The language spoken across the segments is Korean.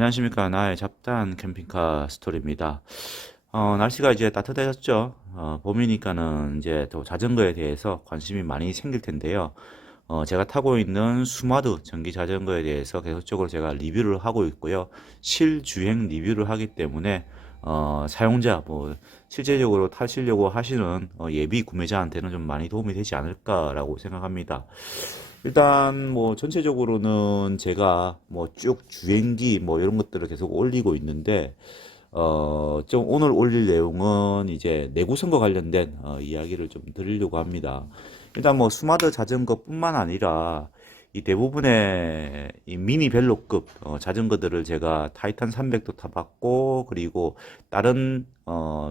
안녕하십니까. 나의 잡다한 캠핑카 스토리입니다. 날씨가 이제 따뜻해졌죠. 봄이니까는 이제 또 자전거에 대해서 관심이 많이 생길 텐데요. 제가 타고 있는 스마드 전기 자전거에 대해서 계속적으로 제가 리뷰를 하고 있고요. 실주행 리뷰를 하기 때문에 사용자, 뭐 실제적으로 타시려고 하시는 예비 구매자한테는 좀 많이 도움이 되지 않을까라고 생각합니다. 일단 뭐 전체적으로는 제가 뭐 쭉 주행기 뭐 이런 것들을 계속 올리고 있는데 좀 오늘 올릴 내용은 이제 내구성과 관련된 이야기를 좀 드리려고 합니다. 일단 뭐 스마트 자전거뿐만 아니라 이 대부분의 이 미니 벨로급 자전거들을 제가 타이탄 300도 타봤고, 그리고 다른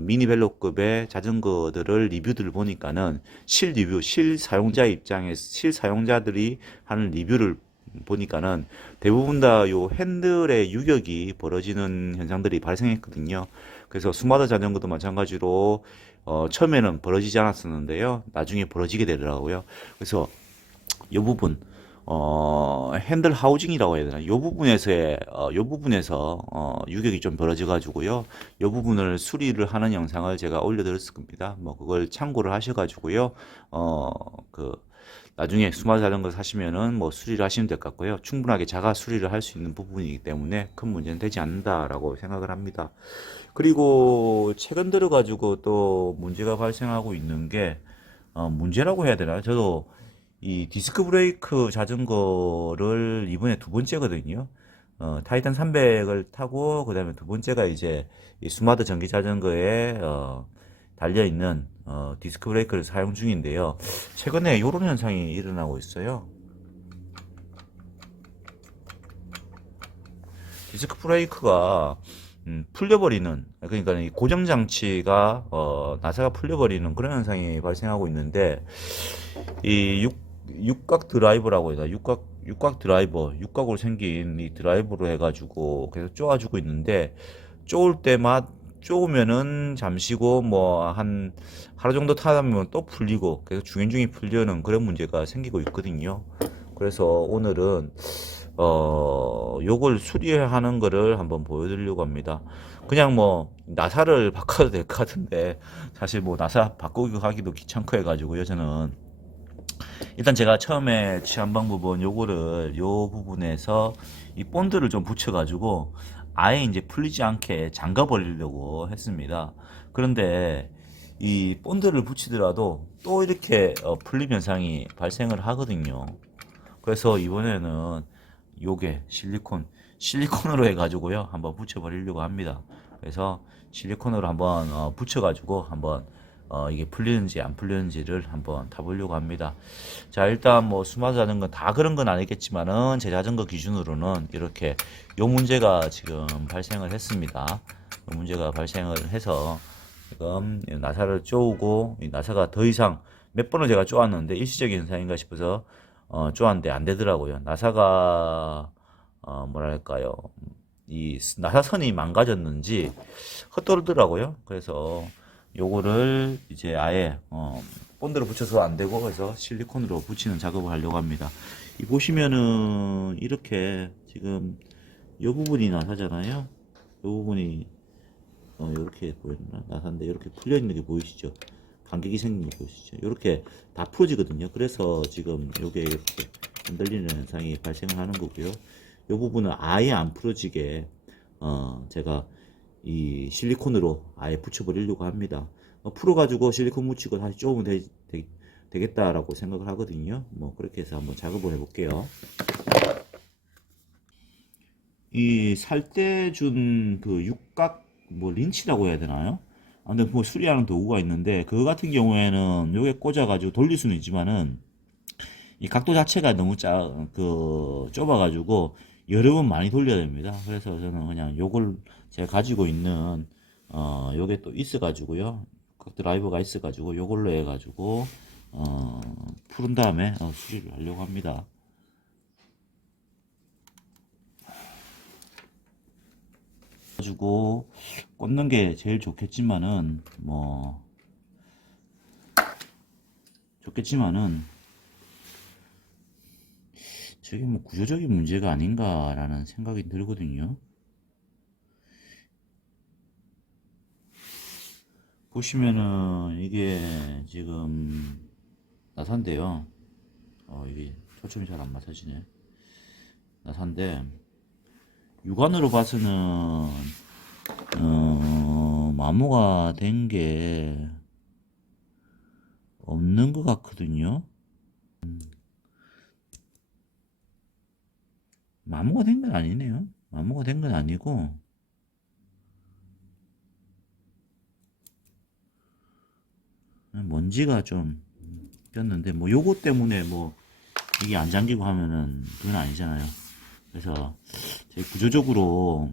미니 벨로급의 자전거들을 리뷰들을 보니까는 실 리뷰, 실 사용자 입장에서 실 사용자들이 하는 리뷰를 보니까는 대부분 다 요 핸들의 유격이 벌어지는 현상들이 발생했거든요. 그래서 스마트 자전거도 마찬가지로 처음에는 벌어지지 않았었는데요. 나중에 벌어지게 되더라고요. 그래서 이 부분 핸들 하우징이라고 해야 되나? 요 부분에서 유격이 좀 벌어져 가지고요. 요 부분을 수리를 하는 영상을 제가 올려드렸을 겁니다. 뭐 그걸 참고를 하셔가지고요. 그 나중에 스마트 자전거 사시면은 뭐 수리를 하시면 될 것 같고요. 충분하게 자가 수리를 할 수 있는 부분이기 때문에 큰 문제는 되지 않는다라고 생각을 합니다. 그리고 최근 들어 가지고 또 문제가 발생하고 있는 게 문제라고 해야 되나? 저도 이 디스크 브레이크 자전거를 이번에 두 번째거든요. 타이탄 300을 타고 그다음에 두 번째가 이제 이 스마트 전기 자전거에 달려 있는 디스크 브레이크를 사용 중인데요. 최근에 이런 현상이 일어나고 있어요. 디스크 브레이크가 풀려버리는, 그러니까 이 고정 장치가 나사가 풀려버리는 그런 현상이 발생하고 있는데, 이 육각 드라이버라고 해야 되나? 육각 드라이버, 육각으로 생긴 이 드라이버로 해가지고 계속 쪼아주고 있는데, 쪼을 때만 쪼으면은 잠시고 뭐 한 하루 정도 타다 보면 또 풀리고 계속 주행 중에 풀려는 그런 문제가 생기고 있거든요. 그래서 오늘은 요걸 수리하는 거를 한번 보여드리려고 합니다. 그냥 뭐 나사를 바꿔도 될 것 같은데, 사실 뭐 나사 바꾸기 하기도 귀찮고 해가지고요. 저는 일단 제가 처음에 취한 방법은 요거를 요 부분에서 이 본드를 좀 붙여가지고 아예 이제 풀리지 않게 잠가 버리려고 했습니다. 그런데 이 본드를 붙이더라도 또 이렇게 풀림 현상이 발생을 하거든요. 그래서 이번에는 요게 실리콘으로 해가지고요 한번 붙여버리려고 합니다. 그래서 실리콘으로 한번 붙여가지고 한번 이게 풀리는지 안 풀리는지를 한번 타보려고 합니다. 자, 일단 뭐 스마트 자전거 다 그런 건 아니겠지만은 제 자전거 기준으로는 이렇게 요 문제가 지금 발생을 했습니다. 요 문제가 발생을 해서 지금 나사를 쪼우고 이 나사가 더 이상 몇 번을 제가 쪼았는데 일시적인 현상인가 싶어서 쪼았는데 안 되더라고요. 나사가 뭐랄까요, 이 나사선이 망가졌는지 헛돌더라고요. 그래서 요거를 이제 아예 본드로 붙여서 안 되고 그래서 실리콘으로 붙이는 작업을 하려고 합니다. 이 보시면은 이렇게 지금 요 부분이 나사잖아요. 요 부분이 이렇게 보였나? 나사인데 이렇게 풀려 있는 게 보이시죠? 간격이 생긴 거 보이시죠? 이렇게 다 풀어지거든요. 그래서 지금 요게 이렇게 흔들리는 현상이 발생을 하는 거고요. 이 부분은 아예 안 풀어지게 제가 이 실리콘으로 아예 붙여버리려고 합니다. 풀어가지고 실리콘 묻히고 다시 쪼으면 되겠다라고 생각을 하거든요. 뭐 그렇게 해서 한번 작업을 해볼게요. 이 살 때 준 그 육각 뭐 린치라고 해야 되나요? 근데 뭐 수리하는 도구가 있는데 그거 같은 경우에는 요게 꽂아가지고 돌릴 수는 있지만은 이 각도 자체가 너무 좁아가지고 여러 번 많이 돌려야 됩니다. 그래서 저는 그냥 요걸 제가 가지고 있는 요게 또 있어가지고요. 각 드라이버가 있어가지고 요걸로 해가지고 푸른 다음에 수리를 하려고 합니다. 가지고 꽂는 게 제일 좋겠지만은 좋겠지만은 저게 뭐 구조적인 문제가 아닌가라는 생각이 들거든요. 보시면은 이게 지금 나사인데요. 이게 초점이 잘 안 맞춰지네. 나사인데 육안으로 봐서는 마모가 된 게 없는 것 같거든요. 마모가 된 건 아니네요. 마모가 된 건 아니고 먼지가 좀 꼈는데 뭐 요거 때문에 뭐 이게 안 잠기고 하면은 그건 아니잖아요. 그래서 저희 구조적으로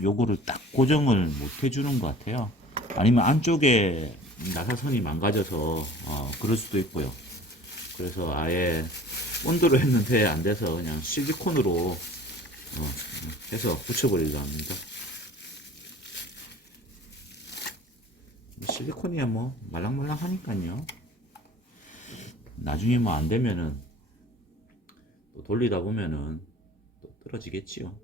요거를 딱 고정을 못 해주는 것 같아요. 아니면 안쪽에 나사선이 망가져서 그럴 수도 있고요. 그래서 아예 본드로 했는데 안 돼서 그냥 실리콘으로 해서 붙여버리려 합니다. 실리콘이야 뭐 말랑말랑 하니까요. 나중에 뭐 안 되면은 또 돌리다 보면은 또 떨어지겠지요.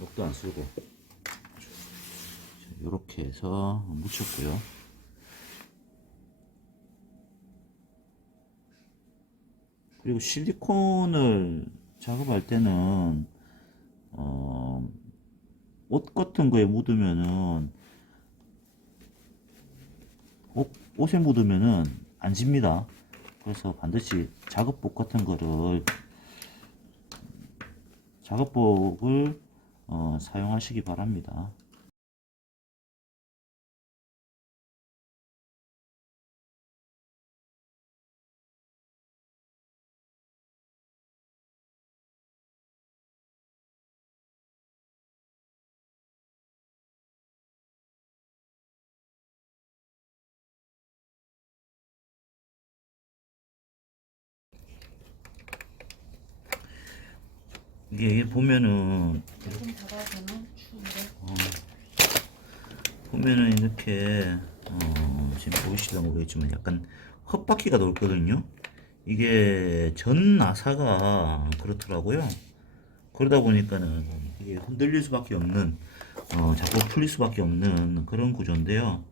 욕도 안 쓰고 이렇게 해서 묻혔고요. 그리고 실리콘을 작업할 때는 옷 같은 거에 묻으면은 옷에 묻으면은 안 집니다. 그래서 반드시 작업복을 사용하시기 바랍니다. 이게 보면은 조금 닫아서는 추운데. 보면은 이렇게 지금 보이시다 모르겠지만 약간 헛바퀴가 돌거든요. 이게 전 나사가 그렇더라고요. 그러다 보니까는 이게 흔들릴 수밖에 없는 자꾸 풀릴 수밖에 없는 그런 구조인데요.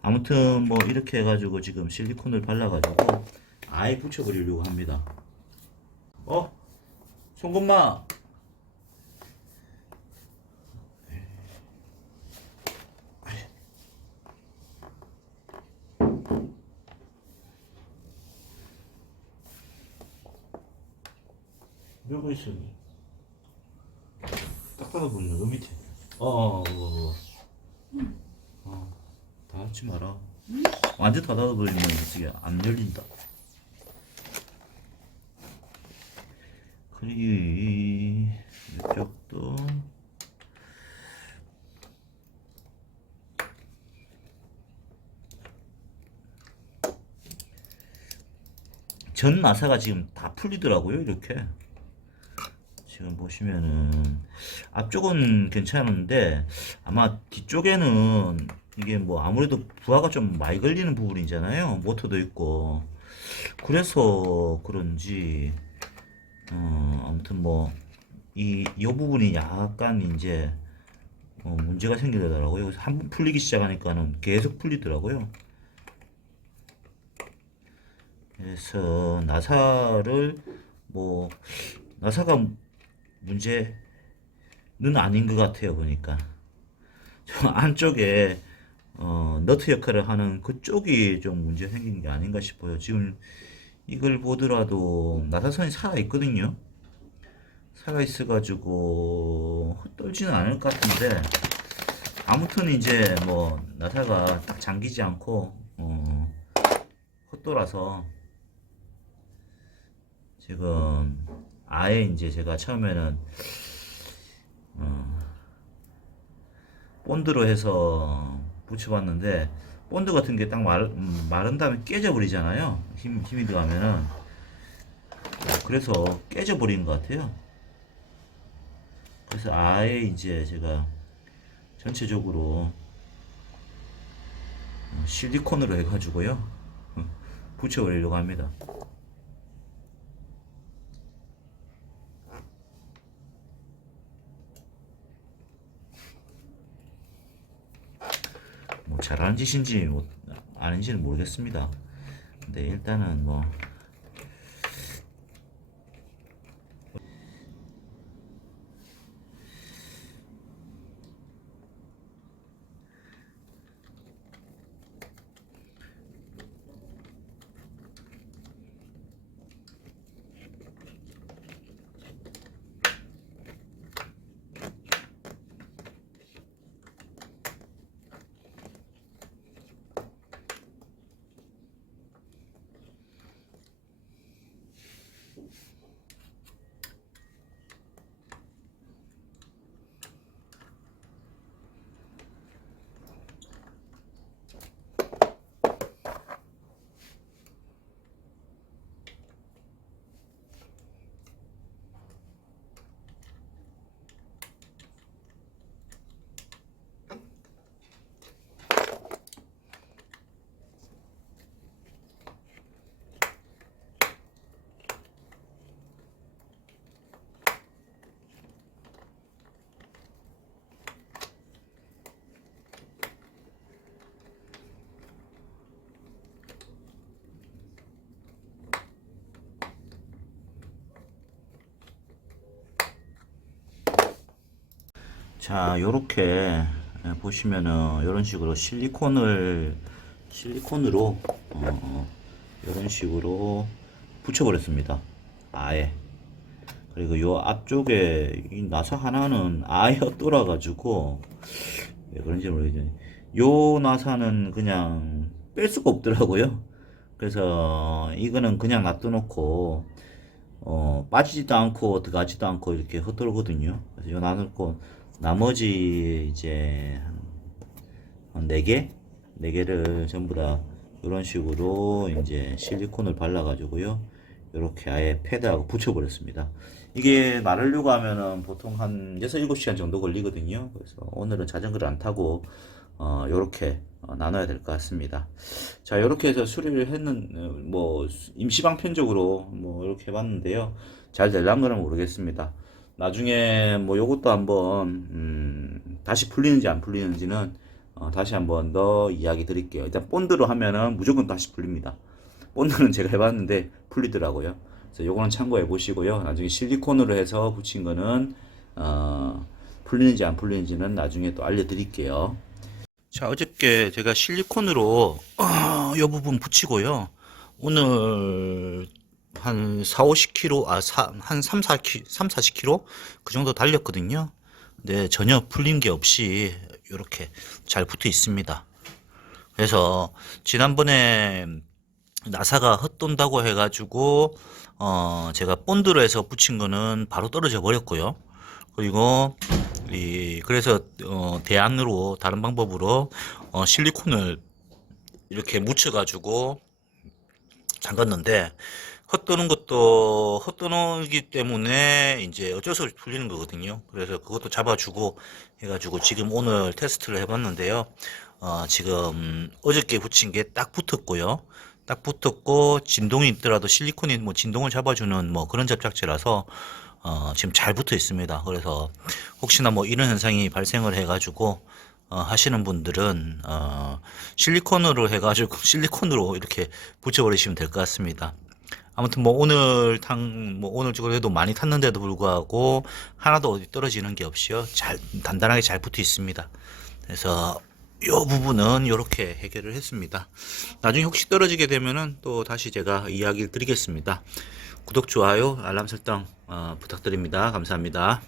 아무튼 뭐 이렇게 해가지고 지금 실리콘을 발라가지고 아예 붙여버리려고 합니다. 송곳마. 이러고 있으니 딱 닫아버리네. 그 밑에 닫지 마라. 완전 닫아버리면 이게 안 열린다. 그리고 이쪽도 전 나사가 지금 다 풀리더라고요. 이렇게 지금 보시면은 앞쪽은 괜찮은데 아마 뒤쪽에는 이게 뭐 아무래도 부하가 좀 많이 걸리는 부분이잖아요. 모터도 있고 그래서 그런지 아무튼 뭐 이 부분이 약간 이제 문제가 생기더라고요. 그래서 한 번 풀리기 시작하니까는 계속 풀리더라고요. 그래서 나사를 뭐 나사가 문제는 아닌 것 같아요. 보니까 저 안쪽에 너트 역할을 하는 그쪽이 좀 문제 생긴 게 아닌가 싶어요. 지금 이걸 보더라도 나사선이 살아 있거든요. 살아 있어가지고 헛돌지는 않을 것 같은데 아무튼 이제 뭐 나사가 딱 잠기지 않고 헛돌아서 지금 아예 이제 제가 처음에는 본드로 해서 붙여봤는데 본드 같은 게 딱 마른 다음에 깨져버리잖아요. 힘이 들어가면은 그래서 깨져버린 것 같아요. 그래서 아예 이제 제가 전체적으로 실리콘으로 해가지고요 붙여버리려고 합니다. 뭐 잘하는 짓인지 뭐 아닌지는 모르겠습니다. 근데 일단은 뭐 자, 요렇게 보시면은 이런 식으로 실리콘으로 이런 식으로 붙여버렸습니다. 아예. 그리고 요 앞쪽에 이 나사 하나는 아예 뚫어 가지고 왜 그런지 모르겠는데 요 나사는 그냥 뺄 수가 없더라고요. 그래서 이거는 그냥 놔둬놓고 빠지지도 않고 들어가지도 않고 이렇게 흩어오거든요. 그래서 요 놔놓고 나머지 이제 한 4개? 4개를 전부 다 이런 식으로 이제 실리콘을 발라가지고요. 이렇게 아예 패드하고 붙여버렸습니다. 이게 마르려고 하면은 보통 한 6, 7시간 정도 걸리거든요. 그래서 오늘은 자전거를 안 타고 요렇게 나눠야 될 것 같습니다. 자, 요렇게 해서 수리를 뭐 임시방편적으로 뭐 이렇게 해봤는데요. 잘 될란거는 모르겠습니다. 나중에 뭐 요것도 한번 다시 풀리는지 안 풀리는지는 다시 한번 더 이야기 드릴게요. 일단 본드로 하면은 무조건 다시 풀립니다. 본드는 제가 해봤는데 풀리더라고요. 그래서 요거는 참고해 보시고요. 나중에 실리콘으로 해서 붙인 거는 풀리는지 안 풀리는지는 나중에 또 알려드릴게요. 자, 어저께 제가 실리콘으로 요 부분 붙이고요. 오늘 한 4, 50km, 한 3, 4km, 3, 40km 그 정도 달렸거든요. 근데 전혀 풀린 게 없이 이렇게 잘 붙어 있습니다. 그래서 지난번에 나사가 헛돈다고 해가지고 제가 본드로 해서 붙인 거는 바로 떨어져 버렸고요. 그리고 그래서 대안으로 다른 방법으로 실리콘을 이렇게 묻혀가지고 잠갔는데 헛도는 기 때문에 이제 어쩔 수 없이 풀리는 거거든요. 그래서 그것도 잡아주고 해가지고 지금 오늘 테스트를 해봤는데요. 지금 어저께 붙인 게 딱 붙었고요. 딱 붙었고 진동이 있더라도 실리콘이 뭐 진동을 잡아주는 뭐 그런 접착제라서 지금 잘 붙어 있습니다. 그래서 혹시나 뭐 이런 현상이 발생을 해가지고 하시는 분들은 실리콘으로 해가지고 실리콘으로 이렇게 붙여버리시면 될 것 같습니다. 아무튼 뭐 오늘 그래도 많이 탔는데도 불구하고 하나도 어디 떨어지는 게 없이요. 잘 단단하게 잘 붙어 있습니다. 그래서 요 부분은 이렇게 해결을 했습니다. 나중에 혹시 떨어지게 되면은 또 다시 제가 이야기를 드리겠습니다. 구독, 좋아요, 알람 설정 부탁드립니다. 감사합니다.